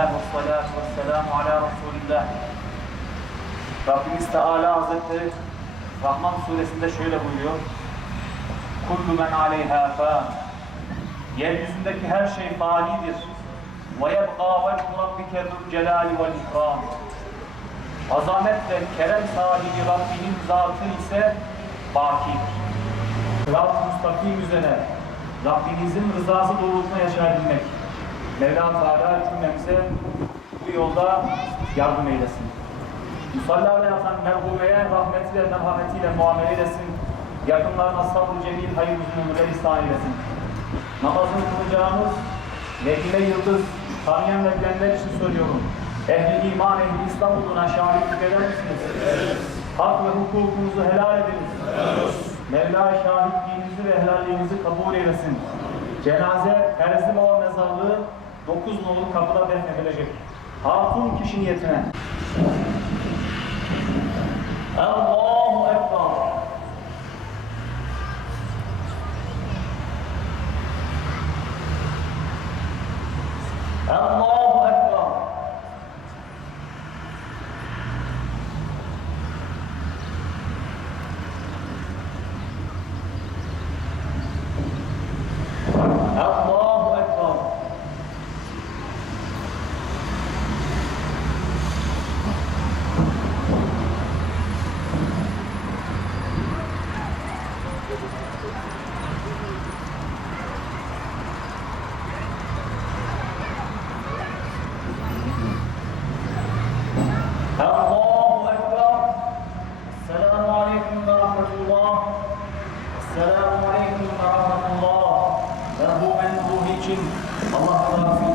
Bismillah ve salatu ve selamu ala Resulillah. Rabbimiz Teala Hazretleri Rahman suresinde şöyle buyuruyor. Kullu men aleyha fan. Yeryüzündeki her şey fanidir. Ve yebqa vechu rabbike zul celali vel ikram. Azamet ve kerem sahibi Rabbinin zatı ise bakidir. Sırat-ı müstakim üzere Rabbinizin rızası doğrultusunda yaşayabilmek. Mevla Teala cümlemize bu yolda yardım eylesin. Musallada yatan merhumeye rahmetiyle, merhametiyle muamele eylesin. Yakınlarına sabrı cemil, hayır uzun ömürler ihsan eylesin. Namazını kılacağımız Medine Yıldız tanıyan ve bilenler için söylüyorum. Ehli iman, ehli İslam olduğuna şahitlik eder misiniz? Hak ve hukukunuzu helal ediniz. Mevla şahitliğinizi ve helalliğinizi kabul eylesin. Cenaze Terzibaba mezarlığı 9 nolu kapıda defnedilecek. Hatun kişi niyetine. Allahu Ekber. Allahu الله أكبر.